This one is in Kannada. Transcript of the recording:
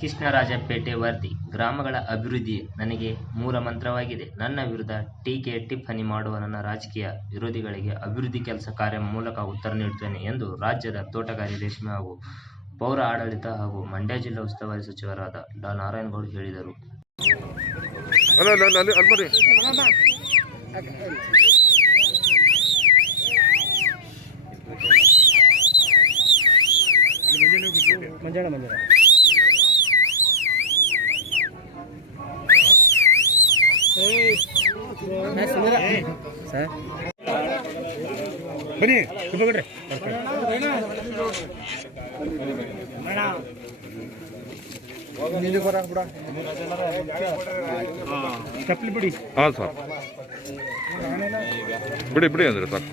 ಕೃಷ್ಣರಾಜಪೇಟೆ ವರದಿ. ಗ್ರಾಮಗಳ ಅಭಿವೃದ್ಧಿ ನನಗೆ ಮೂಲ ಮಂತ್ರವಾಗಿದೆ. ನನ್ನ ವಿರುದ್ಧ ಟೀಕೆ ಟಿಪ್ಪಣಿ ಮಾಡುವ ನನ್ನ ರಾಜಕೀಯ ವಿರೋಧಿಗಳಿಗೆ ಅಭಿವೃದ್ಧಿ ಕೆಲಸ ಕಾರ್ಯ ಮೂಲಕ ಉತ್ತರ ನೀಡುತ್ತೇನೆ ಎಂದು ರಾಜ್ಯದ ತೋಟಗಾರಿಕೆ, ರೇಷ್ಮೆ ಹಾಗೂ ಪೌರ ಆಡಳಿತ ಹಾಗೂ ಮಂಡ್ಯ ಜಿಲ್ಲಾ ಉಸ್ತುವಾರಿ ಸಚಿವರಾದ ಡಾ ನಾರಾಯಣಗೌಡ ಹೇಳಿದರು. ಬನ್ನಿ ಚಪ್ಪಲಿ ಬಿಡಿ. ಹಾಂ ಸರ್, ಬಿಡಿ ಬಿಡಿ ಅಂದರೆ ಸರ್.